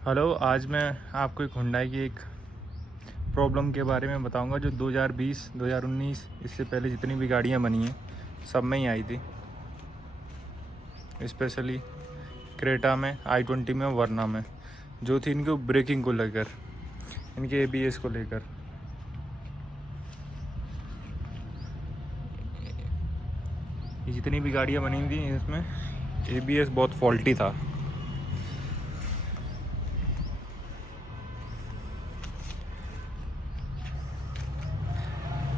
Hello, आज मैं आपको एक हुंडई की एक प्रॉब्लम के बारे में बताऊंगा जो 2020, 2019 इससे पहले जितनी भी गाड़ियां बनी हैं सब में ही आई थी। स्पेशली क्रेटा में, i20 में, वर्ना में, जो थी इनके ब्रेकिंग को लेकर, इनके ABS को लेकर। ये जितनी भी गाड़ियां बनी थी इसमें ABS बहुत फॉल्टी था।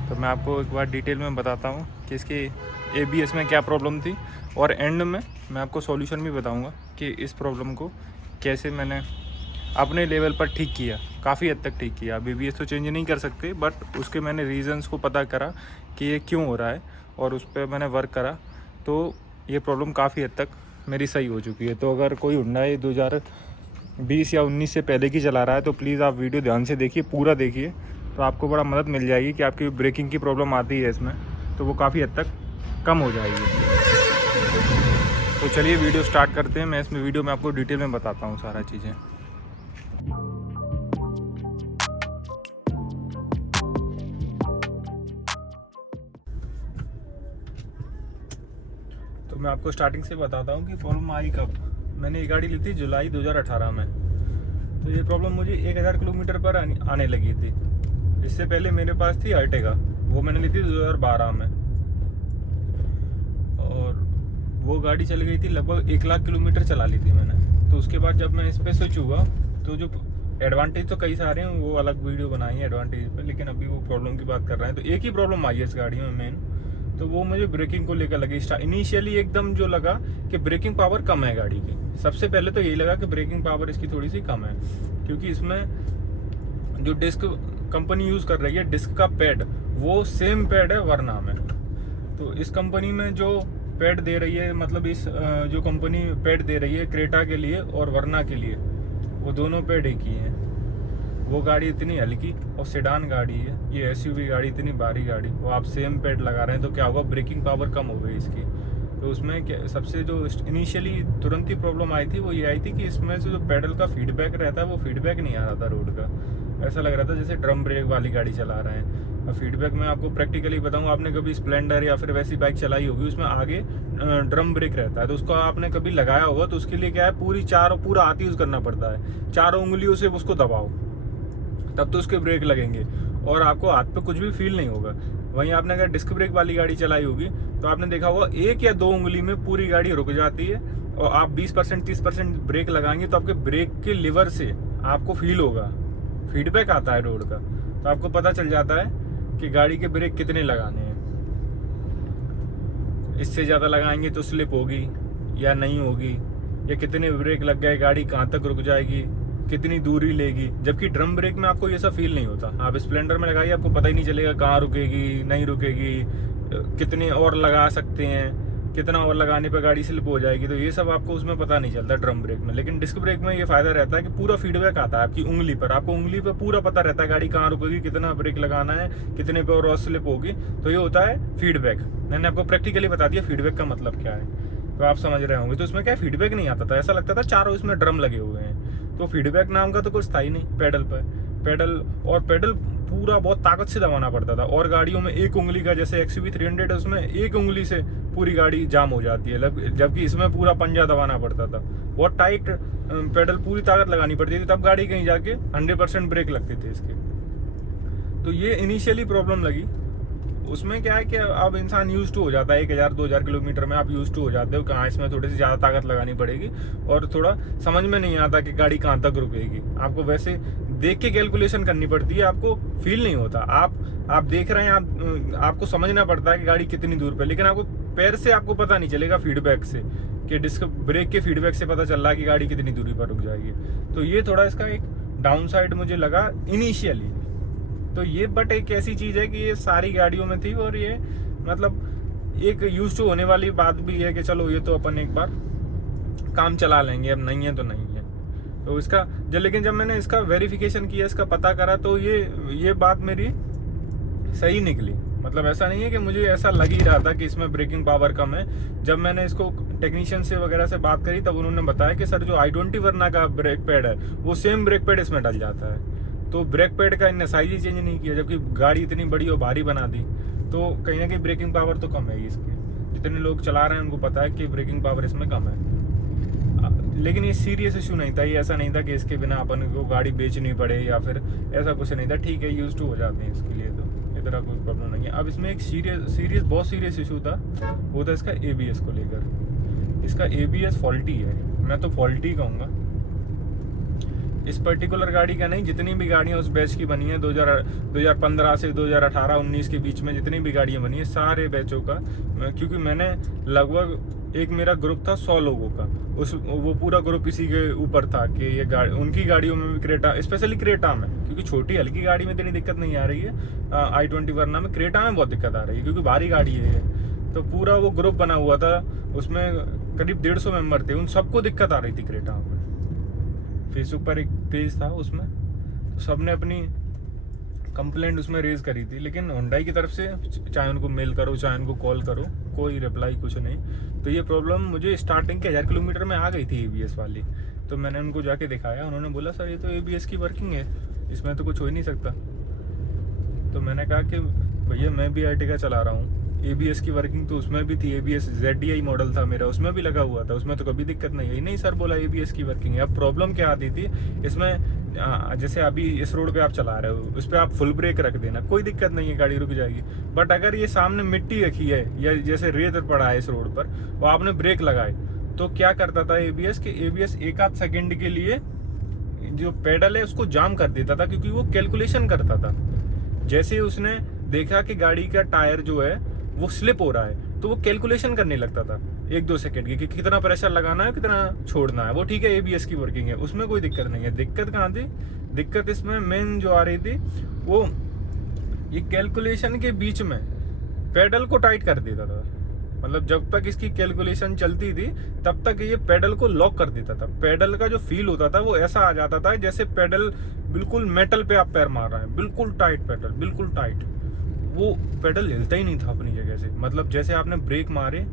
तो मैं आपको एक बार डिटेल में बताता हूँ कि इसकी ABS में क्या प्रॉब्लम थी, और एंड में मैं आपको सॉल्यूशन भी बताऊँगा कि इस प्रॉब्लम को कैसे मैंने अपने लेवल पर ठीक किया। काफ़ी हद तक ठीक किया। अब ABS तो चेंज नहीं कर सकते, बट उसके मैंने रीज़न्स को पता करा कि ये क्यों हो रहा है और उस पर मैंने वर्क करा, तो ये प्रॉब्लम काफ़ी हद तक मेरी सही हो चुकी है। तो अगर कोई हुंडई 2020 या 19 से पहले की चला रहा है तो प्लीज़ आप वीडियो ध्यान से देखिए, पूरा देखिए, तो आपको बड़ा मदद मिल जाएगी कि आपकी ब्रेकिंग की प्रॉब्लम आती है इसमें तो वो काफ़ी हद तक कम हो जाएगी। तो चलिए वीडियो स्टार्ट करते हैं। मैं इसमें वीडियो में आपको डिटेल में बताता हूँ सारा चीज़ें। तो मैं आपको स्टार्टिंग से बताता हूँ कि प्रॉब्लम आई कब। मैंने ये गाड़ी ली थी जुलाई 2018 में। तो ये प्रॉब्लम मुझे 1000 किलोमीटर पर आने लगी थी। इससे पहले मेरे पास थी अर्टिगा, वो मैंने ली थी 2012 में, और वो गाड़ी चल गई थी, लगभग 1 लाख किलोमीटर चला ली थी मैंने। तो उसके बाद जब मैं इस पर स्विच हुआ तो जो एडवांटेज तो कई सारे हैं, वो अलग वीडियो बनाई है एडवांटेज पे, लेकिन अभी वो प्रॉब्लम की बात कर रहे हैं। तो एक ही प्रॉब्लम आई है इस गाड़ी में मेन, तो वो मुझे ब्रेकिंग को लेकर लगी। इनिशियली एकदम जो लगा कि ब्रेकिंग पावर कम है गाड़ी की। सबसे पहले तो यही लगा कि ब्रेकिंग पावर इसकी थोड़ी सी कम है, क्योंकि इसमें जो डिस्क कंपनी यूज़ कर रही है, डिस्क का पैड, वो सेम पैड है वर्ना में। तो इस कंपनी में जो पैड दे रही है, मतलब इस जो कंपनी पैड दे रही है क्रेटा के लिए और वर्ना के लिए, वो दोनों पैड एक ही हैं। वो गाड़ी इतनी हल्की और सेडान गाड़ी है, ये SUV गाड़ी इतनी भारी गाड़ी, वो आप सेम पैड लगा रहे हैं तो क्या होगा, ब्रेकिंग पावर कम हो गई इसकी। तो उसमें क्या, सबसे जो इनिशियली तुरंत ही प्रॉब्लम आई थी वो ये आई थी कि इसमें से जो पैडल का फीडबैक रहता है वो फीडबैक नहीं आ रहा था रोड का। ऐसा लग रहा था जैसे ड्रम ब्रेक वाली गाड़ी चला रहे हैं। और फीडबैक मैं आपको प्रैक्टिकली बताऊँ, आपने कभी स्प्लेंडर या फिर वैसी बाइक चलाई होगी, उसमें आगे ड्रम ब्रेक रहता है, तो उसको आपने कभी लगाया होगा, तो उसके लिए क्या है, पूरा हाथ यूज़ करना पड़ता है, चारों उंगलियों से उसको दबाओ तब तो उसके ब्रेक लगेंगे और आपको हाथ पे कुछ भी फील नहीं होगा। वहीं आपने अगर डिस्क ब्रेक वाली गाड़ी चलाई होगी तो आपने देखा होगा 1 या 2 उंगली में पूरी गाड़ी रुक जाती है, और आप 20% 30% ब्रेक लगाएंगे तो आपके ब्रेक के लिवर से आपको फील होगा, फीडबैक आता है रोड का, तो आपको पता चल जाता है कि गाड़ी के ब्रेक कितने लगाने हैं। इससे ज़्यादा लगाएंगे तो स्लिप होगी या नहीं होगी, या कितने ब्रेक लग गए, गाड़ी कहाँ तक रुक जाएगी, कितनी दूरी लेगी। जबकि ड्रम ब्रेक में आपको ये सब फील नहीं होता। आप स्प्लेंडर में लगाइए, आपको पता ही नहीं चलेगा कहाँ रुकेगी, नहीं रुकेगी, कितने और लगा सकते हैं, कितना और लगाने पर गाड़ी स्लिप हो जाएगी, तो ये सब आपको उसमें पता नहीं चलता ड्रम ब्रेक में। लेकिन डिस्क ब्रेक में ये फायदा रहता है कि पूरा फीडबैक आता है आपकी उंगली पर, आपको उंगली पर पूरा पता रहता है गाड़ी कहाँ रुकेगी, कितना ब्रेक लगाना है, कितने पे और स्लिप होगी। तो ये होता है फीडबैक। मैंने आपको प्रैक्टिकली बता दिया फीडबैक का मतलब क्या है, तो आप समझ रहे होंगे। तो इसमें क्या फीडबैक नहीं आता था, ऐसा लगता था चारों इसमें ड्रम लगे हुए हैं, तो फीडबैक नाम का तो कुछ था ही नहीं पैडल पर। पैडल पूरा बहुत ताकत से दबाना पड़ता था, और गाड़ियों में एक उंगली का, जैसे XUV 300 है उसमें एक उंगली से पूरी गाड़ी जाम हो जाती है, जबकि इसमें पूरा पंजा दबाना पड़ता था। बहुत टाइट पैडल, पूरी ताकत लगानी पड़ती थी, तब गाड़ी कहीं जाके 100% ब्रेक लगते थे इसके। तो ये इनिशियली प्रॉब्लम लगी। उसमें क्या है कि अब इंसान यूज टू हो जाता है, 1000-2000 किलोमीटर में आप यूज टू हो जाते हो कहाँ इसमें थोड़ी सी ज़्यादा ताकत लगानी पड़ेगी, और थोड़ा समझ में नहीं आता कि गाड़ी कहाँ तक रुकेगी। आपको वैसे देख के कैलकुलेशन करनी पड़ती है, आपको फील नहीं होता। आप देख रहे हैं, आपको समझना पड़ता है कि गाड़ी कितनी दूर पे, लेकिन आपको पैर से आपको पता नहीं चलेगा फीडबैक से, कि डिस्क ब्रेक के फीडबैक से पता चल रहा है कि गाड़ी कितनी दूरी पर रुक जाएगी। तो ये थोड़ा इसका एक डाउन साइड मुझे लगा इनिशियली। तो ये बट एक ऐसी चीज़ है कि ये सारी गाड़ियों में थी, और ये मतलब एक यूज टू होने वाली बात भी है कि चलो ये तो अपन एक बार काम चला लेंगे, अब नहीं है तो नहीं है। तो इसका लेकिन जब मैंने इसका वेरिफिकेशन किया, इसका पता करा, तो ये बात मेरी सही निकली। मतलब ऐसा नहीं है कि मुझे ऐसा लग ही रहा था कि इसमें ब्रेकिंग पावर कम है। जब मैंने इसको टेक्नीशियन से वगैरह से बात करी तब उन्होंने बताया कि सर जो i20 वर्ना का ब्रेक पैड है वो सेम ब्रेक पैड इसमें डल जाता है। तो ब्रेक पैड का इनने साइज ही चेंज नहीं किया, जबकि गाड़ी इतनी बड़ी और भारी बना दी। तो कहीं ना कहीं ब्रेकिंग पावर तो कम है इसकी। जितने लोग चला रहे हैं उनको पता है कि ब्रेकिंग पावर इसमें कम है। लेकिन ये सीरियस इशू नहीं था, ये ऐसा नहीं था कि इसके बिना अपन को गाड़ी बेचनी पड़े या फिर ऐसा कुछ नहीं था। ठीक है, यूज टू हो जाते हैं इसके लिए, तो इतना कोई प्रॉब्लम नहीं है। अब इसमें एक बहुत सीरियस इशू था, वो था इसका ABS को लेकर। इसका ABS फॉल्टी है, मैं तो फॉल्टी कहूँगा। इस पर्टिकुलर गाड़ी का नहीं, जितनी भी गाड़ियाँ उस बैच की बनी है 2015 से 2018-19 के बीच में जितनी भी गाड़ियाँ बनी है सारे बैचों का, क्योंकि मैंने लगभग एक मेरा ग्रुप था 100 लोगों का, वो पूरा ग्रुप इसी के ऊपर था कि ये गाड़ी उनकी गाड़ियों में भी क्रेटा, स्पेशली क्रेटा में, क्योंकि छोटी हल्की गाड़ी में इतनी दिक्कत नहीं आ रही है i20 वरना में, क्रेटा में बहुत दिक्कत आ रही है क्योंकि भारी गाड़ी है। तो पूरा वो ग्रुप बना हुआ था, उसमें करीब 150 मेंबर थे, उन सबको दिक्कत आ रही थी क्रेटा में। फेसबुक पर एक पेज था, उसमें तो सबने अपनी कंप्लेंट उसमें रेज करी थी, लेकिन होंडाई की तरफ से चाहे उनको मेल करो चाहे उनको कॉल करो, कोई रिप्लाई कुछ नहीं। तो ये प्रॉब्लम मुझे स्टार्टिंग के 1000 किलोमीटर में आ गई थी ABS वाली। तो मैंने उनको जाके दिखाया, उन्होंने बोला सर ये तो ABS की वर्किंग है, इसमें तो कुछ हो ही नहीं सकता। तो मैंने कहा कि भैया मैं भी Ertiga चला रहा हूँ, ABS की वर्किंग तो उसमें भी थी, ABS ZDI मॉडल था मेरा, उसमें भी लगा हुआ था, उसमें तो कभी दिक्कत नहीं है। नहीं सर बोला ABS की वर्किंग है। अब प्रॉब्लम क्या आती थी इसमें, जैसे अभी इस रोड पे आप चला रहे हो, उस पर आप फुल ब्रेक रख देना, कोई दिक्कत नहीं है, गाड़ी रुक जाएगी। बट अगर ये सामने मिट्टी रखी है या जैसे रेत पड़ा है इस रोड पर, वो आपने ब्रेक लगाए, तो क्या करता था ABS कि ABS एक आध सेकेंड के लिए जो पेडल है उसको जाम कर देता था, क्योंकि वो कैलकुलेशन करता था। जैसे उसने देखा कि गाड़ी का टायर जो है वो स्लिप हो रहा है, तो वो कैलकुलेशन करने लगता था 1-2 सेकंड की कि कितना प्रेशर लगाना है कितना छोड़ना है। वो ठीक है ABS की वर्किंग है, उसमें कोई दिक्कत नहीं है। दिक्कत कहाँ थी? दिक्कत इसमें मेन जो आ रही थी वो ये कैलकुलेशन के बीच में पेडल को टाइट कर देता था। मतलब जब तक इसकी कैलकुलेशन चलती थी तब तक ये पेडल को लॉक कर देता था। पेडल का जो फील होता था वो ऐसा आ जाता था जैसे पेडल बिल्कुल मेटल पे आप पैर मार रहे हैं, बिल्कुल टाइट पेडल, बिल्कुल टाइट। वो पेडल हिलता ही नहीं था अपनी जगह से। मतलब जैसे आपने ब्रेक मारे,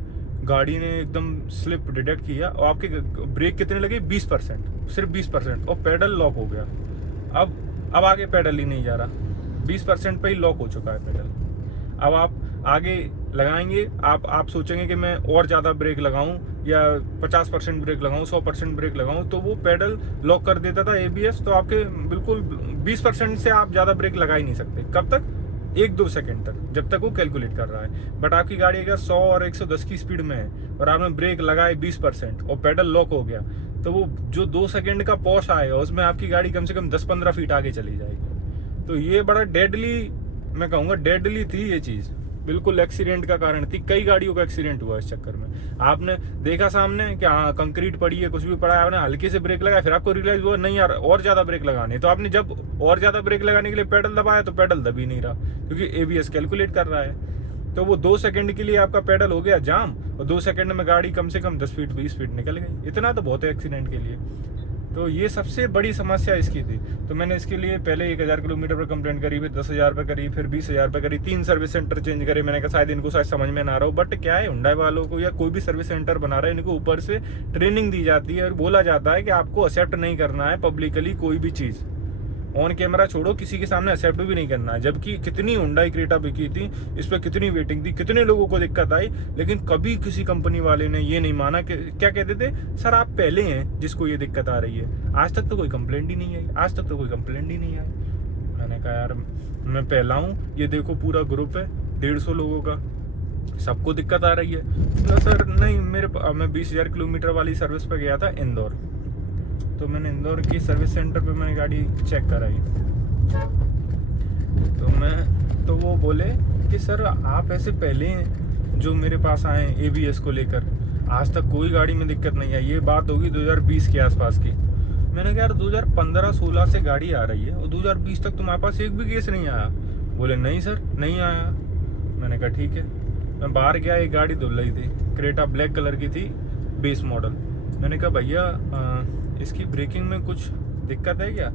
गाड़ी ने एकदम स्लिप डिटेक्ट किया और आपके ब्रेक कितने लगे 20%, सिर्फ 20%, और पेडल लॉक हो गया। अब आगे पेडल ही नहीं जा रहा, 20% पे ही लॉक हो चुका है पेडल। अब आप आगे लगाएंगे, आप सोचेंगे कि मैं और ज़्यादा ब्रेक लगाऊं या 50% ब्रेक लगाऊं, 100% ब्रेक लगाऊं, तो वो पेडल लॉक कर देता था ABS। तो आपके बिल्कुल 20% से आप ज़्यादा ब्रेक लगा ही नहीं सकते। कब तक? 1-2 सेकंड तक, जब तक वो कैलकुलेट कर रहा है। बट आपकी गाड़ी अगर 100 और 110 की स्पीड में है और आपने ब्रेक लगाए 20% और पेडल लॉक हो गया, तो वो जो 2 सेकंड का पॉश आएगा उसमें आपकी गाड़ी कम से कम 10-15 फीट आगे चली जाएगी। तो ये बड़ा डेडली, मैं कहूँगा डेडली थी ये चीज़, बिल्कुल एक्सीडेंट का कारण थी। कई गाड़ियों का एक्सीडेंट हुआ इस चक्कर में। आपने देखा सामने कि हाँ कंक्रीट पड़ी है, कुछ भी पड़ा है, आपने हल्के से ब्रेक लगाया, फिर आपको रियलाइज हुआ नहीं यार और ज़्यादा ब्रेक लगाने, तो आपने जब और ज़्यादा ब्रेक लगाने के लिए पेडल दबाया तो पेडल दब ही नहीं रहा, क्योंकि ABS कैलकुलेट कर रहा है। तो वो 2 सेकंड के लिए आपका पेडल हो गया जाम, और 2 सेकंड में गाड़ी कम से कम 10 फीट 20 फीट निकल गई। इतना तो बहुत है एक्सीडेंट के लिए। तो ये सबसे बड़ी समस्या इसकी थी। तो मैंने इसके लिए पहले 1000 किलोमीटर पर कंप्लेंट करी, फिर 10,000 पे करी, फिर 20,000 पे करी, 3 सर्विस सेंटर चेंज करे। मैंने कहा शायद इनको शायद समझ में ना आ रहा हो, बट क्या है हुंडई वालों को या कोई भी सर्विस सेंटर बना रहा है, इनको ऊपर से ट्रेनिंग दी जाती है और बोला जाता है कि आपको एक्सेप्ट नहीं करना है पब्लिकली कोई भी चीज़। ऑन कैमरा छोड़ो, किसी के सामने एक्सेप्ट भी नहीं करना है। जबकि कितनी हुंडई क्रेटा बिकी थी, इस पर कितनी वेटिंग थी, कितने लोगों को दिक्कत आई, लेकिन कभी किसी कंपनी वाले ने ये नहीं माना कि क्या कहते थे, सर आप पहले हैं जिसको ये दिक्कत आ रही है। आज तक तो कोई कंप्लेंट ही नहीं आई, आज तक तो कोई कंप्लेंट ही नहीं आई। मैंने कहा यार मैं पहला हूँ, ये देखो पूरा ग्रुप है 150 लोगों का, सबको दिक्कत आ रही है। तो सर नहीं, मैं 20,000 किलोमीटर वाली सर्विस पर गया था इंदौर। तो मैंने इंदौर की सर्विस सेंटर पे मैंने गाड़ी चेक कराई, तो वो बोले कि सर आप ऐसे पहले हैं जो मेरे पास आए ABS को लेकर, आज तक कोई गाड़ी में दिक्कत नहीं आई। ये बात होगी 2020 के आसपास की। मैंने कहा यार 2015-16 से गाड़ी आ रही है और 2020 तक तुम्हारे पास एक भी केस नहीं आया। बोले नहीं सर नहीं आया। मैंने कहा ठीक है। मैं बाहर गया, एक गाड़ी धुल रही थी, क्रेटा ब्लैक कलर की थी, बेस मॉडल। मैंने कहा भैया इसकी ब्रेकिंग में कुछ दिक्कत है क्या?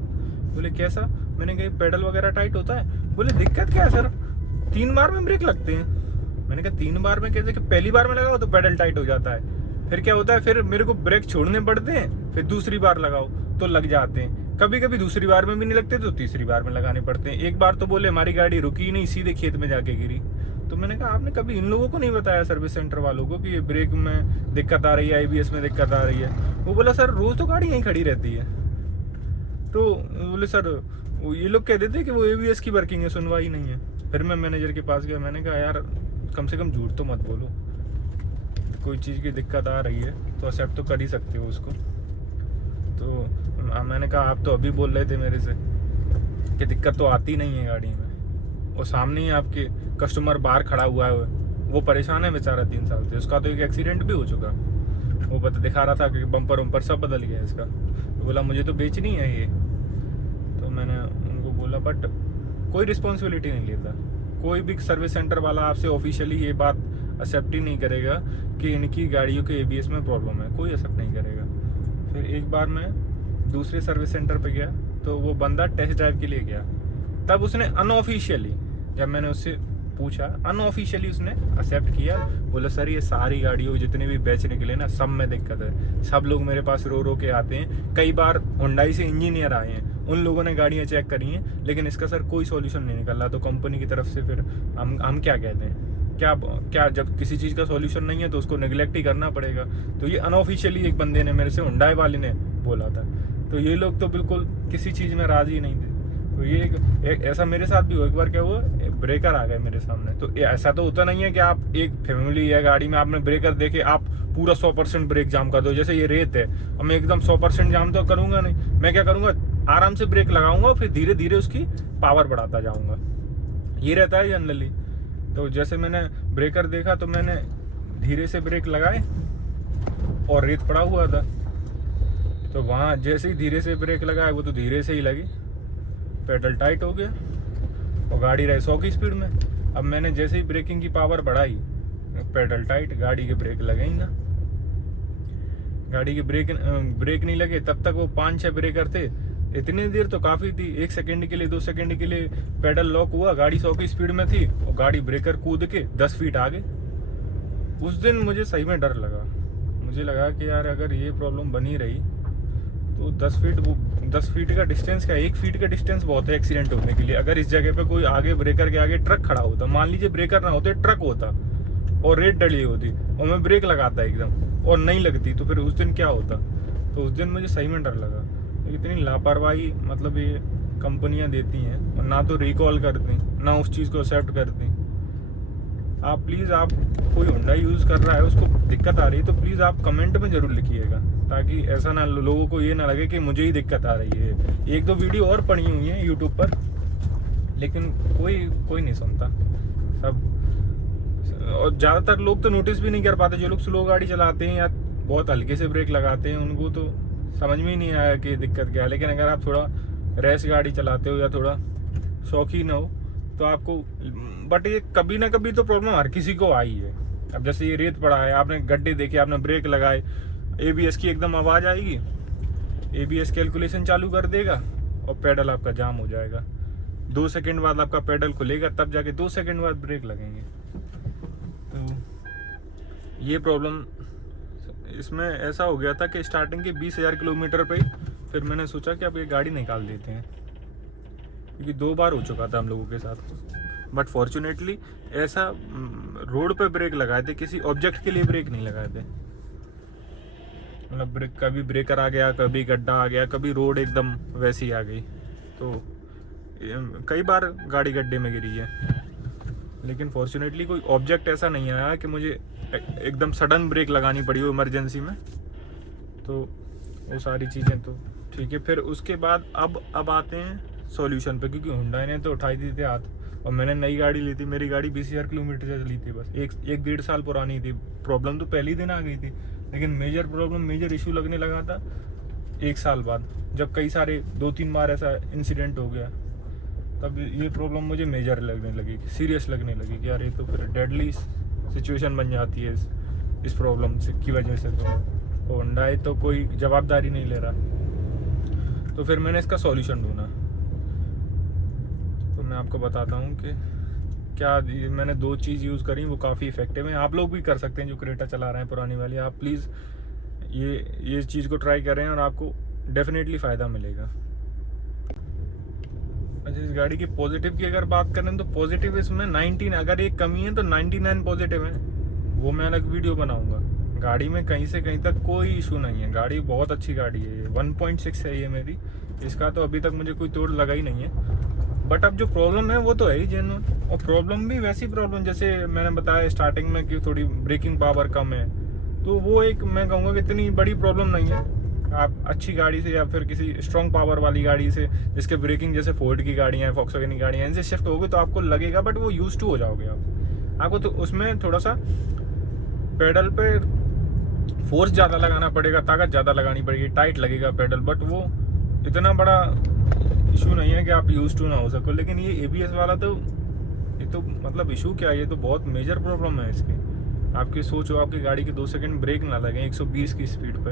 बोले कैसा? मैंने कहा पेडल वगैरह टाइट होता है। बोले दिक्कत क्या है सर, 3 बार में ब्रेक लगते हैं। मैंने कहा 3 बार में कैसे, कि पहली बार में लगाओ तो पेडल टाइट हो जाता है, फिर क्या होता है, फिर मेरे को ब्रेक छोड़ने पड़ते हैं, फिर दूसरी बार लगाओ तो लग जाते हैं, कभी कभी दूसरी बार में भी नहीं लगते तो तीसरी बार में लगाने पड़ते हैं। एक बार तो बोले हमारी गाड़ी रुकी नहीं, सीधे खेत में जाके गिरी। तो मैंने कहा आपने कभी इन लोगों को नहीं बताया, सर्विस सेंटर वालों को, कि ये ब्रेक में दिक्कत आ रही है, ABS में दिक्कत आ रही है? वो बोला सर रोज तो गाड़ी यहीं खड़ी रहती है। तो बोले सर ये लोग कह देते कि वो ABS की वर्किंग है, सुनवाई नहीं है। फिर मैं मैनेजर के पास गया, मैंने कहा यार कम से कम झूठ तो मत बोलो, कोई चीज़ की दिक्कत आ रही है तो एक्सेप्ट तो कर ही सकते हो उसको। तो मैंने कहा आप तो अभी बोल रहे थे मेरे से कि दिक्कत तो आती नहीं है गाड़ी में, और सामने ही आपके कस्टमर बाहर खड़ा हुआ है, वो परेशान है बेचारा 3 साल से, उसका तो एक एक्सीडेंट भी हो चुका, वो बता दिखा रहा था कि बम्पर वम्पर सब बदल गया इसका। तो बोला मुझे तो बेचनी है ये। तो मैंने उनको बोला बट कोई रिस्पॉन्सिबिलिटी नहीं लेता, कोई भी सर्विस सेंटर वाला आपसे ऑफिशियली ये बात एक्सेप्ट ही नहीं करेगा कि इनकी गाड़ियों के ABS में प्रॉब्लम है, कोई एक्सेप्ट नहीं करेगा। फिर एक बार मैं दूसरे सर्विस सेंटर पे गया तो वो बंदा टेस्ट ड्राइव के लिए गया, तब उसने अनऑफिशियली, जब मैंने उससे पूछा, अनऑफिशियली उसने एक्सेप्ट किया। बोला सर ये सारी गाड़ियों जितने भी बेचने के लिए ना, सब में दिक्कत है, सब लोग मेरे पास रो रो के आते हैं, कई बार हुंडई से इंजीनियर आए हैं, उन लोगों ने गाड़ियाँ चेक करी हैं, लेकिन इसका सर कोई सॉल्यूशन नहीं निकल रहा। तो कंपनी की तरफ से फिर हम क्या कहते हैं, क्या जब किसी चीज़ का सॉल्यूशन नहीं है तो उसको निगलेक्ट ही करना पड़ेगा। तो ये अनऑफिशियली एक बंदे ने मेरे से, हुंडई वाले ने बोला था। तो ये लोग तो बिल्कुल किसी चीज़ में राजी नहीं थे। तो ये एक ऐसा मेरे साथ भी हुआ, एक बार क्या हुआ, ब्रेकर आ गए मेरे सामने। तो ऐसा तो होता नहीं है कि आप एक फैमिली है गाड़ी में, आपने ब्रेकर देखे आप पूरा 100% ब्रेक जाम कर दो, जैसे ये रेत है, अब मैं एकदम 100% जाम तो करूंगा नहीं। मैं क्या करूंगा, आराम से ब्रेक लगाऊंगा, फिर धीरे धीरे उसकी पावर बढ़ाता जाऊंगा, ये रहता है जनरली। तो जैसे मैंने ब्रेकर देखा तो मैंने धीरे से ब्रेक लगाए और रेत पड़ा हुआ था, तो वहाँ जैसे ही धीरे से ब्रेक लगाए वो तो धीरे से ही लगी, पेडल टाइट हो गया और गाड़ी रही 100 की स्पीड में। अब मैंने जैसे ही ब्रेकिंग की पावर बढ़ाई, पेडल टाइट, गाड़ी के ब्रेक लगे ही ना। गाड़ी के ब्रेक नहीं लगे, तब तक वो 5-6 ब्रेकर थे, इतनी देर तो काफ़ी थी, 1 सेकंड के लिए 2 सेकंड के लिए पेडल लॉक हुआ, गाड़ी 100 की स्पीड में थी और गाड़ी ब्रेकर कूद के 10 फीट आगे। उस दिन मुझे सही में डर लगा, मुझे लगा कि यार अगर ये प्रॉब्लम बनी रही तो 10 फीट का डिस्टेंस क्या, 1 फीट का डिस्टेंस बहुत है एक्सीडेंट होने के लिए। अगर इस जगह पे कोई आगे ब्रेकर के आगे ट्रक खड़ा होता, मान लीजिए ब्रेकर ना होते, ट्रक होता और रेत डली होती और मैं ब्रेक लगाता एकदम और नहीं लगती, तो फिर उस दिन क्या होता। तो उस दिन मुझे सही में डर लगा। इतनी लापरवाही मतलब ये कंपनियां देती हैं, और ना तो रिकॉल करती, ना उस चीज़ को एक्सेप्ट करती। आप प्लीज़, आप कोई होंडा यूज़ कर रहा है, उसको दिक्कत आ रही है तो प्लीज़ आप कमेंट में ज़रूर लिखिएगा, ताकि ऐसा ना लोगों को ये ना लगे कि मुझे ही दिक्कत आ रही है। 1-2 वीडियो और पड़ी हुई हैं यूट्यूब पर, लेकिन कोई नहीं सुनता सब। और ज़्यादातर लोग तो नोटिस भी नहीं कर पाते, जो लोग स्लो गाड़ी चलाते हैं या बहुत हल्के से ब्रेक लगाते हैं, उनको तो समझ में ही नहीं आया कि दिक्कत क्या है। लेकिन अगर आप थोड़ा रेस गाड़ी चलाते हो या थोड़ा शौकीन हो तो आपको, बट ये कभी ना कभी तो प्रॉब्लम हर किसी को आई है। अब जैसे ये रेत पड़ा है, आपने गड्ढे देखे, आपने ब्रेक लगाए, ABS की एकदम आवाज़ आएगी, ABS कैलकुलेशन चालू कर देगा और पेडल आपका जाम हो जाएगा। 2 सेकंड बाद आपका पेडल खुलेगा, तब जाके 2 सेकंड बाद ब्रेक लगेंगे। तो ये प्रॉब्लम इसमें ऐसा हो गया था कि स्टार्टिंग के 20,000 किलोमीटर पे फिर मैंने सोचा कि अब ये गाड़ी निकाल देते हैं, क्योंकि 2 बार हो चुका था हम लोगों के साथ। बट फॉर्चुनेटली ऐसा रोड पे ब्रेक लगाए थे, किसी ऑब्जेक्ट के लिए ब्रेक नहीं लगाए थे। मतलब कभी ब्रेकर आ गया, कभी गड्ढा आ गया, कभी रोड एकदम वैसी आ गई। तो कई बार गाड़ी गड्ढे में गिरी है, लेकिन फॉर्चुनेटली कोई ऑब्जेक्ट ऐसा नहीं आया कि मुझे एकदम सडन ब्रेक लगानी पड़ी हो इमरजेंसी में। तो वो सारी चीज़ें तो ठीक है। फिर उसके बाद अब आते हैं सॉल्यूशन पे, क्योंकि हुंडई ने तो उठाई दी थी हाथ, और मैंने नई गाड़ी ली थी। मेरी गाड़ी 20,000 किलोमीटर से चली थी, बस 1-1.5 साल पुरानी थी। प्रॉब्लम तो पहले दिन आ गई थी, लेकिन मेजर इशू लगने लगा था 1 साल बाद, जब कई सारे 2-3 बार ऐसा इंसिडेंट हो गया, तब ये प्रॉब्लम मुझे मेजर लगने लगी, सीरियस लगने लगी कि यार ये तो फिर डेडली सिचुएशन बन जाती है इस प्रॉब्लम से की वजह से। तो हुंडई तो कोई जवाबदारी नहीं ले रहा। तो फिर मैंने इसका सॉल्यूशन ढूंढा। तो मैं आपको बताता हूँ कि क्या मैंने 2 चीज़ यूज़ करी, वो काफ़ी इफेक्टिव है। आप लोग भी कर सकते हैं जो क्रेटा चला रहे हैं पुरानी वाली, आप प्लीज़ ये चीज़ को ट्राई करें और आपको डेफिनेटली फ़ायदा मिलेगा। अच्छा, इस गाड़ी की पॉजिटिव की अगर बात करें तो पॉजिटिव इसमें 19, अगर एक कमी है तो 99 पॉजिटिव है। वो मैं अलग वीडियो बनाऊंगा। गाड़ी में कहीं से कहीं तक कोई इशू नहीं है, गाड़ी बहुत अच्छी गाड़ी है। ये 1.6 है ये मेरी, इसका तो अभी तक मुझे कोई तोड़ लगा ही नहीं है। बट अब जो प्रॉब्लम है वो तो है ही जेन्युइन, और प्रॉब्लम भी वैसी प्रॉब्लम जैसे मैंने बताया स्टार्टिंग में कि थोड़ी ब्रेकिंग पावर कम है, तो वो एक मैं कहूँगा कि इतनी बड़ी प्रॉब्लम नहीं है। आप अच्छी गाड़ी से या फिर किसी स्ट्रॉन्ग पावर वाली गाड़ी से, जिसके ब्रेकिंग जैसे फोर्ड की गाड़ियाँ हैं, फॉक्सवैगन की गाड़ियाँ, इनसे शिफ्ट होगे तो आपको लगेगा, बट वो यूज टू हो जाओगे आपको तो उसमें थोड़ा सा पेडल पे फोर्स ज़्यादा लगाना पड़ेगा, ताकत ज़्यादा लगानी पड़ेगी, टाइट लगेगा पेडल, बट वो इतना बड़ा इशू नहीं है कि आप यूज टू ना हो सको। लेकिन ये एबीएस वाला तो ये तो मतलब इशू क्या है, ये तो बहुत मेजर प्रॉब्लम है इसकी। आपकी सोचो, आपकी गाड़ी के 2 सेकंड ब्रेक ना लगे 120 की स्पीड पे,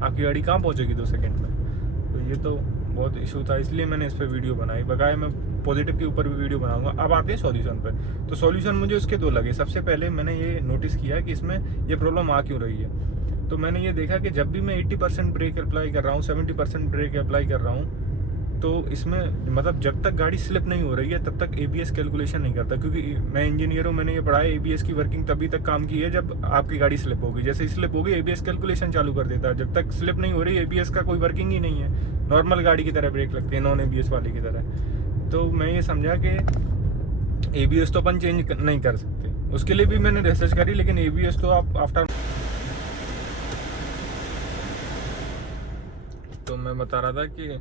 आपकी गाड़ी कहाँ पहुँचेगी 2 सेकंड में। तो ये तो बहुत इशू था, इसलिए मैंने इस पर वीडियो बनाई। बकाया मैं पॉजिटिव के ऊपर भी वीडियो बनाऊंगा। अब आते हैं सॉल्यूशन पर। तो सॉल्यूशन मुझे उसके 2 लगे। सबसे पहले मैंने ये नोटिस किया कि इसमें ये प्रॉब्लम आ क्यों रही है। तो मैंने ये देखा कि जब भी मैं 80% ब्रेक अप्लाई कर रहा हूँ, 70% ब्रेक अप्लाई कर रहा हूँ, तो इसमें मतलब जब तक गाड़ी स्लिप नहीं हो रही है तब तक एबीएस कैलकुलेशन नहीं करता। क्योंकि मैं इंजीनियर हूँ, मैंने ये पढ़ा है एबीएस की वर्किंग तभी तक काम की है जब आपकी गाड़ी स्लिप होगी। जैसे स्लिप होगी एबीएस कैलकुलेशन चालू कर देता है। जब तक स्लिप नहीं हो रही एबीएस का कोई वर्किंग ही नहीं है, नॉर्मल गाड़ी की तरह ब्रेक लगती है, नॉन एबीएस वाली की तरह। तो मैं ये समझा कि एबीएस तो अपन चेंज नहीं कर सकते, उसके लिए भी मैंने रिसर्च करी। लेकिन एबीएस तो आप आफ्टर, तो मैं बता रहा था कि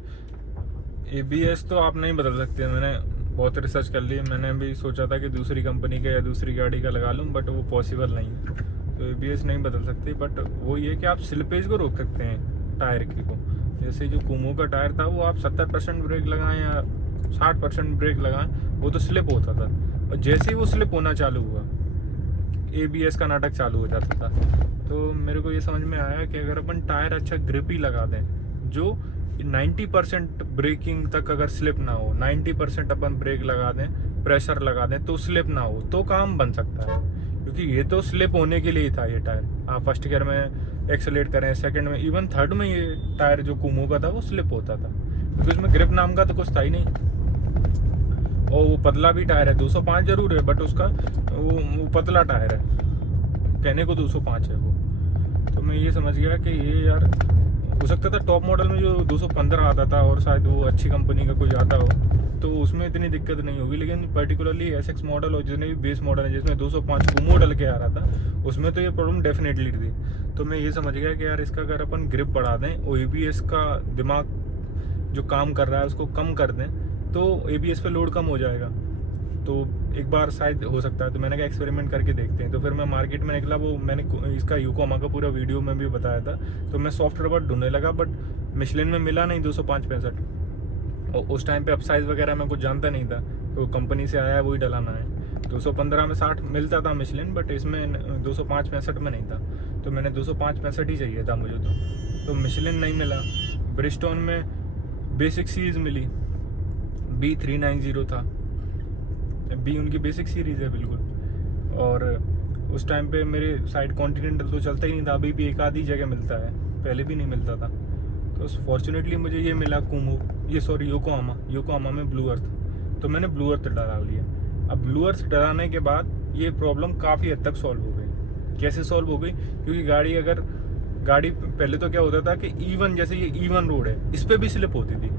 एबीएस तो आप नहीं बदल सकते। मैंने बहुत रिसर्च कर ली, मैंने भी सोचा था कि दूसरी कंपनी का या दूसरी गाड़ी का लगा लूँ, बट वो पॉसिबल नहीं है। तो एबीएस नहीं बदल सकते। बट वो ये कि आप स्लिपेज को रोक सकते हैं टायर की को। जैसे जो कुमो का टायर था वो आप 70% ब्रेक लगाएं या 60% ब्रेक लगाएं, वो तो स्लिप होता था, और जैसे ही वो स्लिप होना चालू हुआ एबीएस का नाटक चालू हो जाता था। तो मेरे को ये समझ में आया कि अगर अपन टायर अच्छा ग्रिपी लगा दें, जो 90% ब्रेकिंग तक अगर स्लिप ना हो, 90% अपन ब्रेक लगा दें, प्रेशर लगा दें, तो स्लिप ना हो, तो काम बन सकता है। क्योंकि ये तो स्लिप होने के लिए ही था ये टायर। आप फर्स्ट गियर में एक्सेलेरेट करें, सेकंड में, इवन थर्ड में ये टायर जो कुमो का था वो स्लिप होता था, क्योंकि उसमें ग्रिप नाम का तो कुछ था ही नहीं। और वो पतला भी टायर है, 205 जरूर है, बट उसका वो पतला टायर है, कहने को 205 है वो। तो मैं ये समझ गया कि ये यार हो सकता था टॉप मॉडल में जो 215 आता था और शायद वो अच्छी कंपनी का कोई आता हो तो उसमें इतनी दिक्कत नहीं होगी। लेकिन पर्टिकुलरली एसएक्स मॉडल और जितने भी बेस मॉडल है जिसमें 205 कुमो डल के आ रहा था, उसमें तो ये प्रॉब्लम डेफिनेटली थी। तो मैं ये समझ गया कि यार इसका अगर अपन ग्रिप बढ़ा दें और एबीएस का दिमाग जो काम कर रहा है उसको कम कर दें, तो एबीएस पे लोड कम हो जाएगा। तो एक बार शायद हो सकता है। तो मैंने कहा एक्सपेरिमेंट करके देखते हैं। तो फिर मैं मार्केट में निकला, वो मैंने इसका योकोहामा का पूरा वीडियो में भी बताया था। तो मैं सॉफ्ट रबर ढूंढने लगा, बट मिशलिन में मिला नहीं 205-65। और उस टाइम पे अब साइज़ वगैरह मैं कुछ जानता नहीं था, तो कंपनी से आया है वही डलाना है। 215 में 60 मिलता था मिशलिन, बट इसमें 205-65 में नहीं था। तो मैंने 205-65 ही चाहिए था मुझे। तो मिशलिन नहीं मिला। ब्रिजस्टोन में बेसिक सीरीज मिली, B390 था, बी उनकी बेसिक सीरीज है बिल्कुल। और उस टाइम पे मेरे साइड कॉन्टिनेंटल तो चलता ही नहीं था, अभी भी एक आधी जगह मिलता है, पहले भी नहीं मिलता था। तो फॉर्चुनेटली मुझे ये मिला योकोहामा में ब्लू अर्थ। तो मैंने ब्लू अर्थ डला लिया। अब ब्लू अर्थ डलाने के बाद ये प्रॉब्लम काफ़ी हद तक सॉल्व हो गई। कैसे सॉल्व हो गई? क्योंकि गाड़ी पहले तो क्या होता था कि इवन, जैसे ये इवन रोड है, इस पर भी स्लिप होती थी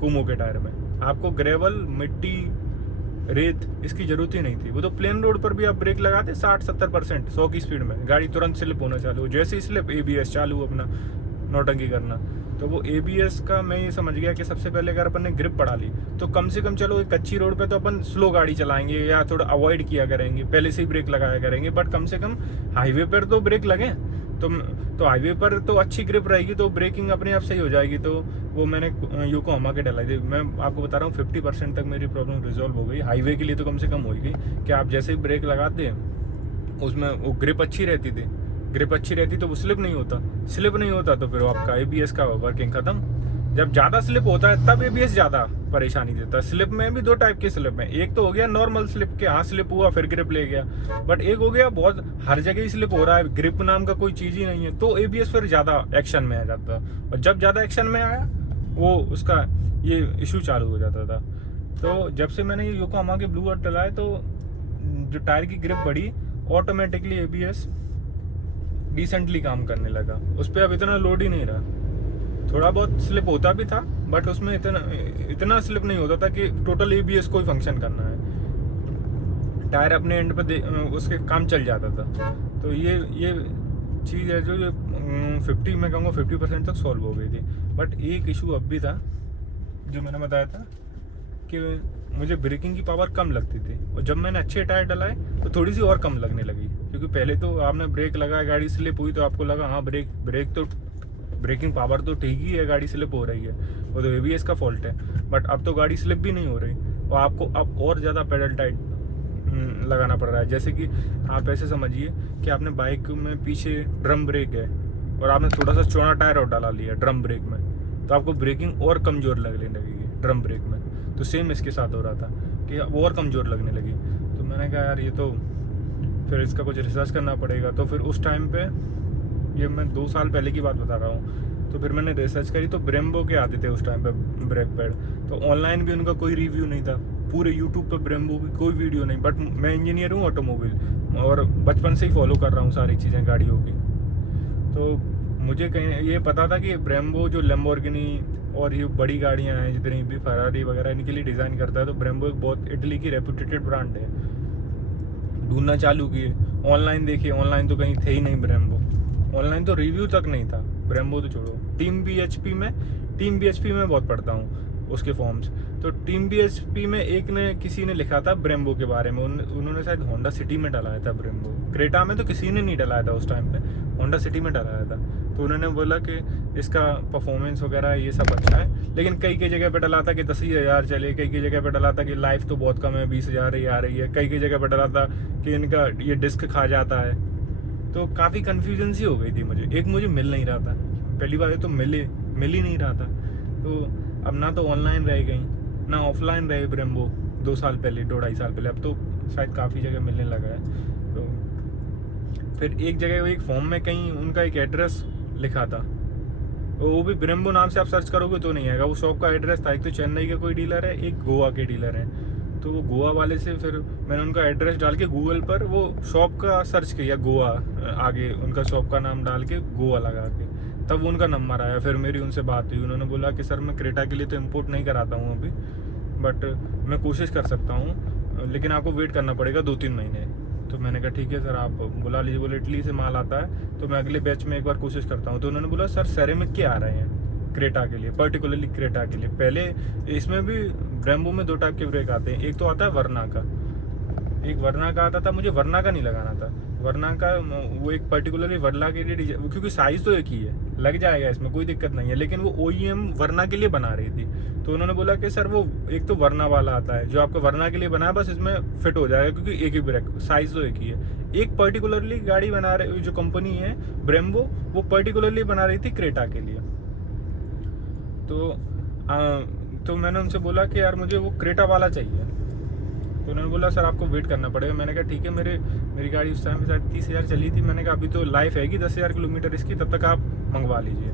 कुमो के टायर में। आपको ग्रेवल, मिट्टी, रेत इसकी जरूरत ही नहीं थी। वो तो प्लेन रोड पर भी आप ब्रेक लगाते 60-70% 100 की स्पीड में, गाड़ी तुरंत स्लिप होना चालू हो। जैसे ही स्लिप, एबीएस चालू अपना नौटंकी करना। तो वो एबीएस का मैं ये समझ गया कि सबसे पहले अगर अपन ने ग्रिप बढ़ा ली तो कम से कम, चलो एक कच्ची रोड पे तो अपन स्लो गाड़ी चलाएंगे या थोड़ा अवॉइड किया करेंगे, पहले से ही ब्रेक लगाया करेंगे, बट कम से कम हाईवे पर तो ब्रेक लगे। तो हाईवे पर तो अच्छी ग्रिप रहेगी, तो ब्रेकिंग अपने आप सही हो जाएगी। तो वो मैंने योकोहामा के डलाई थी। मैं आपको बता रहा हूँ 50% तक मेरी प्रॉब्लम रिजॉल्व हो गई। हाईवे के लिए तो कम से कम होगी कि आप जैसे ही ब्रेक लगाते हैं उसमें वो ग्रिप अच्छी रहती थी। ग्रिप अच्छी रहती तो वो स्लिप नहीं होता तो फिर आपका एबीएस का वर्किंग खत्म। जब ज़्यादा स्लिप होता है तब एबीएस ज़्यादा परेशानी देता है। स्लिप में भी दो टाइप के स्लिप हैं, एक तो हो गया नॉर्मल स्लिप के हाँ स्लिप हुआ फिर ग्रिप ले गया, बट एक हो गया बहुत हर जगह ही स्लिप हो रहा है, ग्रिप नाम का कोई चीज़ ही नहीं है, तो एबीएस फिर ज़्यादा एक्शन में आ जाता है। और जब ज़्यादा एक्शन में आया वो उसका ये इशू चालू हो जाता था। तो जब से मैंने ये योकोहामा के ब्लू अर्थ डलाए तो जो टायर की ग्रिप बढ़ी, ऑटोमेटिकली एबीएस डिसेंटली काम करने लगा। उस पर अब इतना लोड ही नहीं रहा, थोड़ा बहुत स्लिप होता भी था बट उसमें इतना स्लिप नहीं होता था कि टोटल एबीएस को ही फंक्शन करना है, टायर अपने एंड पे उसके काम चल जाता था। तो ये चीज़ है जो 50 मैं कहूँगा 50% तक सॉल्व हो गई थी। बट एक इशू अब भी था जो मैंने बताया था कि मुझे ब्रेकिंग की पावर कम लगती थी, और जब मैंने अच्छे टायर डलाए तो थोड़ी सी और कम लगने लगी, क्योंकि पहले तो आपने ब्रेक लगाया गाड़ी स्लिप हुई तो आपको लगा हाँ ब्रेक तो ब्रेकिंग पावर तो ठीक ही है, गाड़ी स्लिप हो रही है, वो तो एबीएस का फॉल्ट है। बट अब तो गाड़ी स्लिप भी नहीं हो रही और आपको अब और ज़्यादा पेडल टाइट लगाना पड़ रहा है। जैसे कि आप ऐसे समझिए कि आपने बाइक में पीछे ड्रम ब्रेक है और आपने थोड़ा सा चौड़ा टायर और डाला लिया ड्रम ब्रेक में, तो आपको ब्रेकिंग और कमज़ोर लगने लगेगी ड्रम ब्रेक में। तो सेम इसके साथ हो रहा था कि और कमज़ोर लगने लगी। तो मैंने कहा यार ये तो फिर इसका कुछ रिसर्च करना पड़ेगा। तो फिर उस टाइम पे, ये मैं 2 साल पहले की बात बता रहा हूँ, तो फिर मैंने रिसर्च करी तो ब्रेम्बो के आते थे उस टाइम पे ब्रेक पैड। तो ऑनलाइन भी उनका कोई रिव्यू नहीं था, पूरे यूट्यूब पे ब्रेम्बो की कोई वीडियो नहीं। बट मैं इंजीनियर हूँ ऑटोमोबाइल और बचपन से ही फॉलो कर रहा हूँ सारी चीज़ें गाड़ियों की। तो मुझे कहीं ये पता था कि ब्रेम्बो जो लैम्बोर्गिनी और ये बड़ी गाड़ियाँ हैं जितनी भी फरारी वगैरह इनके लिए डिज़ाइन करता है, तो ब्रेम्बो एक बहुत इटली की रेपुटेटेड ब्रांड है। ढूंढना चालू किए, ऑनलाइन देखिए, ऑनलाइन तो कहीं थे ही नहीं ब्रेम्बो, ऑनलाइन तो रिव्यू तक नहीं था। ब्रेम्बो तो छोड़ो, टीम बीएचपी में बहुत पढ़ता हूँ उसके फॉर्म्स। तो टीम बीएचपी में किसी ने लिखा था ब्रेम्बो के बारे में, उन्होंने शायद होंडा सिटी में डलाया था ब्रेम्बो। क्रेटा में तो किसी ने नहीं डलाया था उस टाइम पे, होंडा सिटी में डलाया था। तो उन्होंने बोला कि इसका परफॉर्मेंस वगैरह ये सब अच्छा है, लेकिन कई जगह पे डला था कि 10,000 चले, कई जगह पे डला था कि लाइफ तो बहुत कम है, 20,000 ही आ रही है, कई जगह पे डला था कि इनका ये डिस्क खा जाता है। तो काफ़ी कन्फ्यूजन सी हो गई थी मुझे। एक मुझे मिल नहीं रहा था, पहली बार तो मिल ही नहीं रहा था। तो अब ना तो ऑनलाइन रह गई ना ऑफलाइन रहे ब्रेम्बो 2 साल पहले, 2-2.5 साल पहले। अब तो शायद काफ़ी जगह मिलने लगा है। तो फिर एक जगह एक फॉर्म में कहीं उनका एक एड्रेस लिखा था, वो भी ब्रेम्बो नाम से आप सर्च करोगे तो नहीं आएगा। वो शॉप का एड्रेस था, एक तो चेन्नई का कोई डीलर है, एक गोवा के डीलर है। तो वो गोवा वाले से फिर मैंने उनका एड्रेस डाल के गूगल पर वो शॉप का सर्च किया, गोवा आगे उनका शॉप का नाम डाल के गोवा लगा के, तब उनका नंबर आया। फिर मेरी उनसे बात हुई, उन्होंने बोला कि सर मैं क्रेटा के लिए तो इम्पोर्ट नहीं कराता हूँ अभी, बट मैं कोशिश कर सकता हूँ, लेकिन आपको वेट करना पड़ेगा 2-3 महीने। तो मैंने कहा ठीक है सर, आप बुला लीजिए। बोले इटली से माल आता है तो मैं अगले बैच में एक बार कोशिश करता हूँ। तो उन्होंने बोला सर सेरेमिक के आ रहे हैं क्रेटा के लिए, पर्टिकुलरली क्रेटा के लिए। पहले इसमें भी ब्रेम्बो में 2 टाइप के ब्रेक आते हैं, एक तो आता है वर्ना का, एक वर्ना का आता था, मुझे वर्ना का नहीं लगाना था। वर्ना का वो एक पर्टिकुलरली वर्ना के लिए, क्योंकि साइज़ तो एक ही है, लग जाएगा इसमें कोई दिक्कत नहीं है, लेकिन वो OEM वर्ना के लिए बना रही थी। तो उन्होंने बोला कि सर वो एक तो वर्ना वाला आता है जो आपको वर्ना के लिए बना है, बस इसमें फिट हो जाएगा क्योंकि एक ही ब्रेक, साइज़ तो एक ही है। एक पर्टिकुलरली गाड़ी बना रही जो कंपनी है ब्रेम्बो, वो पर्टिकुलरली बना रही थी क्रेटा के लिए। तो मैंने उनसे बोला कि यार मुझे वो क्रेटा वाला चाहिए। तो उन्होंने बोला सर आपको वेट करना पड़ेगा। मैंने कहा ठीक है, मेरी गाड़ी उस टाइम पे शायद 30,000 चली थी। मैंने कहा अभी तो लाइफ हैगी 10,000 किलोमीटर इसकी, तब तक आप मंगवा लीजिए।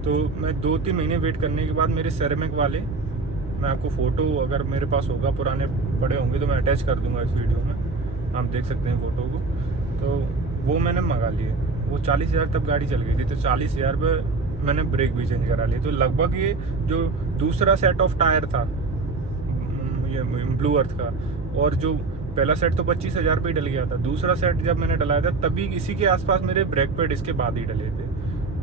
तो मैं 2-3 महीने वेट करने के बाद मेरे सेरेमिक वाले, मैं आपको फ़ोटो अगर मेरे पास होगा, पुराने पड़े होंगे तो मैं अटैच कर दूँगा इस वीडियो में, आप देख सकते हैं फ़ोटो को। तो वो मैंने मंगा लिए, वो 40,000 तब गाड़ी चल गई थी। तो 40,000 पर मैंने ब्रेक भी चेंज करा लिए। तो लगभग ये जो दूसरा सेट ऑफ टायर था ये ब्लू अर्थ का, और जो पहला सेट तो 25,000 पे ही डल गया था, दूसरा सेट जब मैंने डलाया था तभी इसी के आसपास मेरे ब्रेक पैड इसके बाद ही डले थे।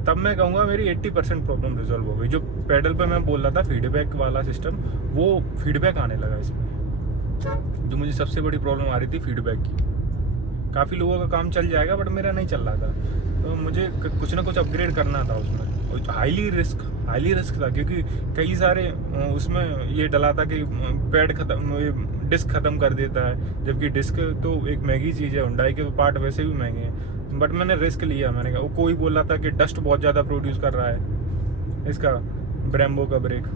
तब मैं कहूँगा मेरी 80% प्रॉब्लम रिजॉल्व हो गई। जो पैडल पे मैं बोल रहा था फीडबैक वाला सिस्टम, वो फीडबैक आने लगा इसमें। जो मुझे सबसे बड़ी प्रॉब्लम आ रही थी फीडबैक की, काफ़ी लोगों का काम चल जाएगा बट मेरा नहीं चल रहा था। तो मुझे कुछ ना कुछ अपग्रेड करना था उसमें। हाईली रिस्क था, क्योंकि कई सारे उसमें ये डला था कि पैड खत्म, डिस्क ख़त्म कर देता है, जबकि डिस्क तो एक महंगी चीज़ है, हुंडई के पार्ट वैसे भी महंगे हैं। बट मैंने रिस्क लिया। मैंने कहा, वो कोई बोल रहा था कि डस्ट बहुत ज़्यादा प्रोड्यूस कर रहा है इसका, ब्रेम्बो का ब्रेक।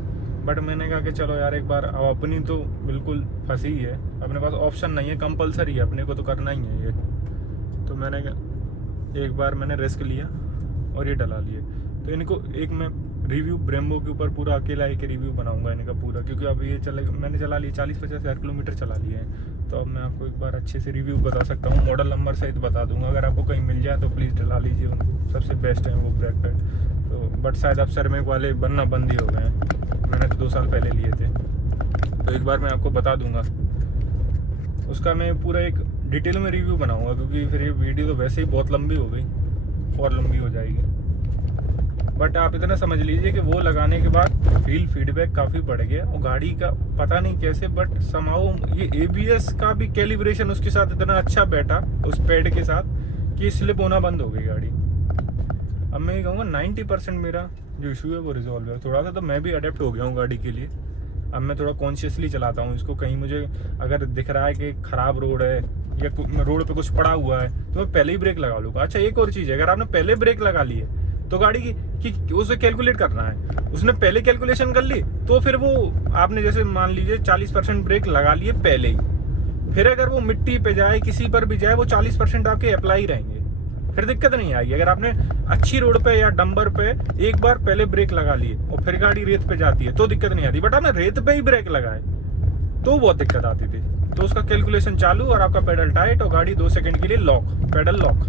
बट मैंने कहा कि चलो यार एक बार, अब अपनी तो बिल्कुल फंसी है, अपने पास ऑप्शन नहीं है, कंपलसरी है, अपने को तो करना ही है ये। तो मैंने एक बार मैंने रिस्क लिया और ये डला लिए। तो इनको एक मैं रिव्यू ब्रेम्बो के ऊपर पूरा अकेला एक रिव्यू बनाऊंगा इनका पूरा, क्योंकि अब ये मैंने चला लिया 40-50 हज़ार किलोमीटर चला लिए हैं। तो अब मैं आपको एक बार अच्छे से रिव्यू बता सकता हूँ, मॉडल नंबर सहित बता दूंगा। अगर आपको कहीं मिल जाए तो प्लीज़ डला लीजिए उनको, सबसे बेस्ट है वो ब्रेक पैड। तो बट शायद अब सरमेक वाले बनना बंद ही हो गए हैं, मैंने तो 2 साल पहले लिए थे। तो एक बार मैं आपको बता दूंगा, उसका मैं पूरा एक डिटेल में रिव्यू बनाऊंगा, क्योंकि फिर ये वीडियो तो वैसे ही बहुत लंबी हो गई और लंबी हो जाएगी। बट आप इतना समझ लीजिए कि वो लगाने के बाद फीडबैक काफ़ी बढ़ गया, और गाड़ी का पता नहीं कैसे बट समाओ ये ABS का भी कैलिब्रेशन उसके साथ इतना अच्छा बैठा उस पैड के साथ कि स्लिप होना बंद हो गई गाड़ी। अब मैं ये कहूँगा 90% मेरा जो इशू है वो रिजॉल्व है। थोड़ा सा तो मैं भी अडेप्ट हो गया हूँ गाड़ी के लिए। अब मैं थोड़ा कॉन्शियसली चलाता हूँ इसको। कहीं मुझे अगर दिख रहा है कि ख़राब रोड है या रोड पे कुछ पड़ा हुआ है तो मैं पहले ही ब्रेक लगा लूँगा। अच्छा एक और चीज़ है, अगर आपने पहले ब्रेक लगा ली है तो गाड़ी की उसे कैलकुलेट करना है, उसने पहले कैलकुलेशन कर ली तो फिर वो आपने जैसे मान लीजिए 40% ब्रेक लगा लिए पहले ही, फिर अगर वो मिट्टी पे जाए किसी पर भी जाए वो 40% आपके अप्लाई रहेंगे, फिर दिक्कत नहीं आएगी। अगर आपने अच्छी रोड पे या डंबर पे एक बार पहले ब्रेक लगा लिए और फिर गाड़ी रेत पे जाती है तो दिक्कत नहीं आती, बट आपने रेत पे ही ब्रेक लगाए तो बहुत दिक्कत आती थी। तो उसका कैलकुलेशन चालू और आपका पेडल टाइट और गाड़ी 2 सेकंड के लिए लॉक, पेडल लॉक,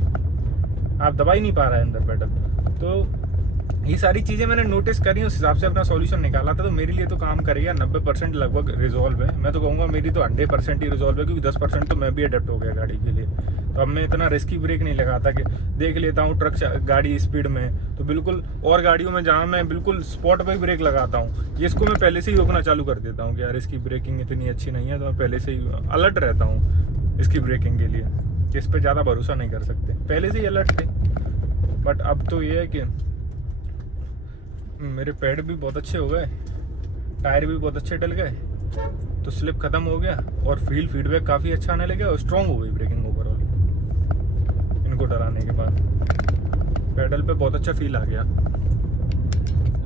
आप दबा ही नहीं पा रहे हैं अंदर पेडल। तो ये सारी चीज़ें मैंने नोटिस करी, उस हिसाब से अपना सॉल्यूशन निकाला था। तो मेरे लिए तो काम करेगा, 90% लगभग रिजॉल्व है। मैं तो कहूँगा मेरी तो 100% ही रिजॉल्व है, क्योंकि 10% तो मैं भी अडेप्ट हो गया गाड़ी के लिए। तो अब मैं इतना रिस्की ब्रेक नहीं लगाता कि देख लेता हूँ ट्रक गाड़ी स्पीड में तो बिल्कुल, और गाड़ियों में जहाँ मैं बिल्कुल स्पॉट पर ही ब्रेक लगाता हूँ, ये इसको मैं पहले से ही रोकना चालू कर देता हूँ कि यार इसकी ब्रेकिंग इतनी अच्छी नहीं है, तो मैं पहले से ही अलर्ट रहता हूँ इसकी ब्रेकिंग के लिए कि इस पर ज़्यादा भरोसा नहीं कर सकते। पहले से ही अलर्ट थे, बट अब तो ये है कि मेरे पैड भी बहुत अच्छे हो गए, टायर भी बहुत अच्छे डल गए, तो स्लिप ख़त्म हो गया और फीडबैक काफ़ी अच्छा आने लगा और स्ट्रॉन्ग हो गई ब्रेकिंग ओवरऑल। इनको डराने के बाद पैडल पे बहुत अच्छा फील आ गया।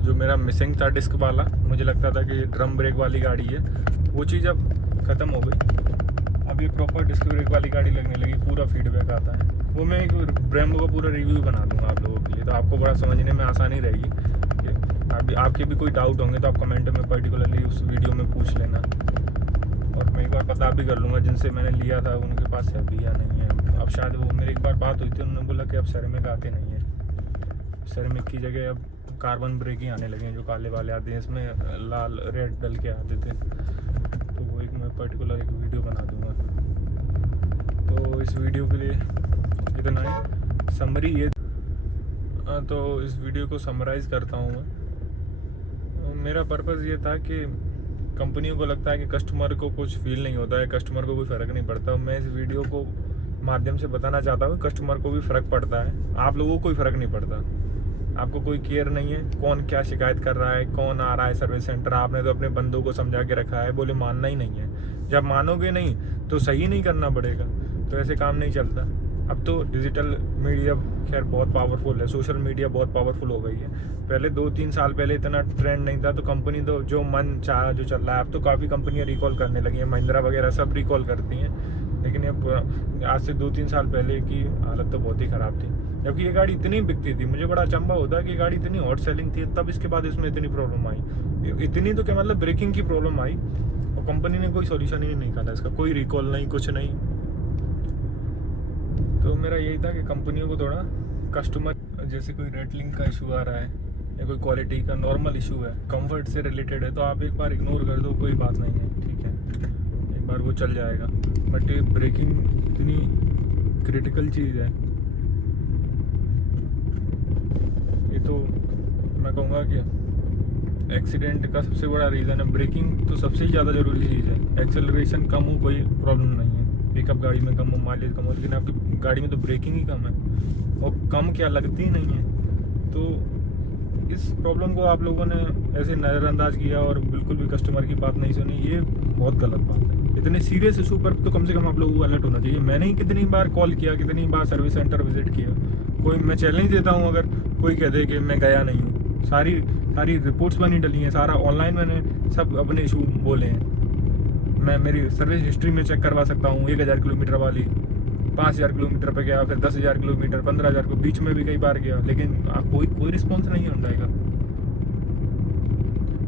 जो मेरा मिसिंग था डिस्क वाला, मुझे लगता था कि ड्रम ब्रेक वाली गाड़ी है, वो चीज़ अब ख़त्म हो गई। अब ये प्रॉपर डिस्क ब्रेक वाली गाड़ी लगने लगी, पूरा फीडबैक आता है। वो मैं एक ब्रेम्बो का पूरा रिव्यू बना दूंगा आप लोगों के लिए, तो आपको बड़ा समझने में आसानी रहेगी। आपके भी कोई डाउट होंगे तो आप कमेंट में पर्टिकुलरली उस वीडियो में पूछ लेना, और मैं एक बार पता भी कर लूँगा जिनसे मैंने लिया था उनके पास है भी या नहीं है। अब शायद वो मेरी एक बार बात हुई थी, उन्होंने बोला कि अब सेरेमिक आते नहीं है, सेरेमिक की जगह अब कार्बन ब्रेक ही आने लगे हैं, जो काले वाले आते हैं, इसमें लाल रेड डल के आते थे। तो वो एक मैं पर्टिकुलर एक वीडियो बना दूँगा। तो इस वीडियो के लिए इतना ही समरी ये, तो इस वीडियो को समराइज़ करता हूँ मैं। मेरा पर्पज़ ये था कि कंपनियों को लगता है कि कस्टमर को कुछ फील नहीं होता है, कस्टमर को कोई फ़र्क नहीं पड़ता। मैं इस वीडियो को माध्यम से बताना चाहता हूँ कस्टमर को भी फ़र्क पड़ता है, आप लोगों को कोई फ़र्क नहीं पड़ता। आपको कोई केयर नहीं है कौन क्या शिकायत कर रहा है, कौन आ रहा है सर्विस सेंटर। आपने तो अपने बंदों को समझा के रखा है, बोले मानना ही नहीं है। जब मानोगे नहीं तो सही नहीं करना पड़ेगा, तो ऐसे काम नहीं चलता। अब तो डिजिटल मीडिया खैर बहुत पावरफुल है, सोशल मीडिया बहुत पावरफुल हो गई है। पहले 2-3 साल पहले इतना ट्रेंड नहीं था, तो कंपनी तो जो मन चाहा जो चल रहा है। अब तो काफ़ी कंपनियां रिकॉल करने लगी हैं, महिंद्रा वगैरह सब रिकॉल करती हैं। लेकिन ये आज से 2-3 साल पहले की हालत तो बहुत ही ख़राब थी, जबकि ये गाड़ी इतनी बिकती थी। मुझे बड़ा अचंभा होता है कि गाड़ी इतनी हॉट सेलिंग थी, तब इसके बाद इसमें इतनी प्रॉब्लम आई। इतनी तो क्या मतलब ब्रेकिंग की प्रॉब्लम आई और कंपनी ने कोई सोल्यूशन ही नहीं निकाला इसका, कोई रिकॉल नहीं, कुछ नहीं। तो मेरा यही था कि कंपनियों को थोड़ा कस्टमर, जैसे कोई रेटलिंग का इशू आ रहा है या कोई क्वालिटी का नॉर्मल इशू है, कंफर्ट से रिलेटेड है, तो आप एक बार इग्नोर कर दो, कोई बात नहीं है, ठीक है, एक बार वो चल जाएगा। बट ये ब्रेकिंग इतनी क्रिटिकल चीज़ है, ये तो मैं कहूँगा कि एक्सीडेंट का सबसे बड़ा रीज़न है। ब्रेकिंग तो सबसे ज़्यादा ज़रूरी चीज़ है। एक्सेलरेशन कम हो कोई प्रॉब्लम नहीं है, पिकअप गाड़ी में कम हो, माइलेज कम हो, लेकिन आपकी गाड़ी में तो ब्रेकिंग ही कम है, और कम क्या लगती ही नहीं है। तो इस प्रॉब्लम को आप लोगों ने ऐसे नज़रअंदाज किया और बिल्कुल भी कस्टमर की बात नहीं सुनी, ये बहुत गलत बात है। इतने सीरियस इशू पर तो कम से कम आप लोगों को अलर्ट होना चाहिए। मैंने ही कितनी बार कॉल किया, कितनी बार सर्विस सेंटर विजिट किया। कोई मैं चैलेंज देता हूँ, अगर कोई कह दे कि मैं गया नहीं हूँ सारी रिपोर्ट्स बनी डली हैं, सारा ऑनलाइन मैंने सब अपने इशू बोले हैं। मैं मेरी सर्विस हिस्ट्री में चेक करवा सकता हूँ, 1000 किलोमीटर वाली 5000 किलोमीटर पे गया, फिर 10,000 किलोमीटर, 15,000 को बीच में भी कई बार गया, लेकिन कोई रिस्पॉन्स नहीं होने का।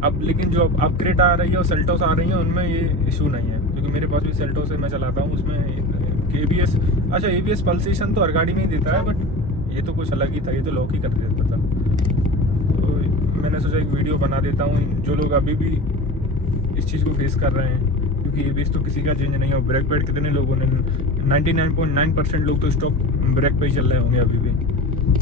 अब लेकिन जो अपग्रेड आ रही है और सेल्टोस आ रही है उनमें ये इशू नहीं है, क्योंकि मेरे पास भी सेल्टोस है, मैं चलाता हूँ उसमें ABS। अच्छा ABS पल्सेशन तो हर गाड़ी में ही देता है, बट ये तो कुछ अलग ही था, ये तो लॉक ही कर देता था। तो मैंने सोचा एक वीडियो बना देता हूँ, जो लोग अभी भी इस चीज़ को फेस कर रहे हैं, क्योंकि ABS तो किसी का चेंज नहीं है। और ब्रेक पैड कितने लोगों ने 99.9% लोग तो स्टॉक ब्रेक पे ही चल रहे होंगे अभी भी,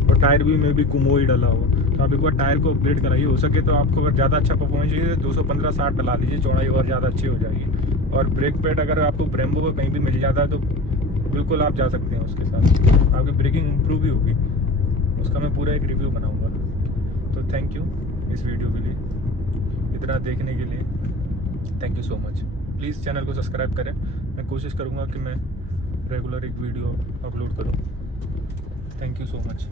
और टायर भी में भी कुमो ही डला हो। तो आप एक बार टायर को अपग्रेड कराइए, हो सके तो आपको अगर ज़्यादा अच्छा परफॉर्मेंस चाहिए 215/60 डला लीजिए, चौड़ाई और ज़्यादा अच्छी हो जाएगी। और ब्रेक पैड अगर आपको ब्रेम्बो का कहीं भी मिल जाता है तो बिल्कुल आप जा सकते हैं उसके साथ, आपकी ब्रेकिंग इम्प्रूव भी होगी। उसका मैं पूरा एक रिव्यू बनाऊँगा। तो थैंक यू इस वीडियो के लिए, इतना देखने के लिए thank you so much. Please channel को सब्सक्राइब करें, मैं कोशिश करूँगा कि मैं रेगुलर एक वीडियो अपलोड करूँ। Thank you so much.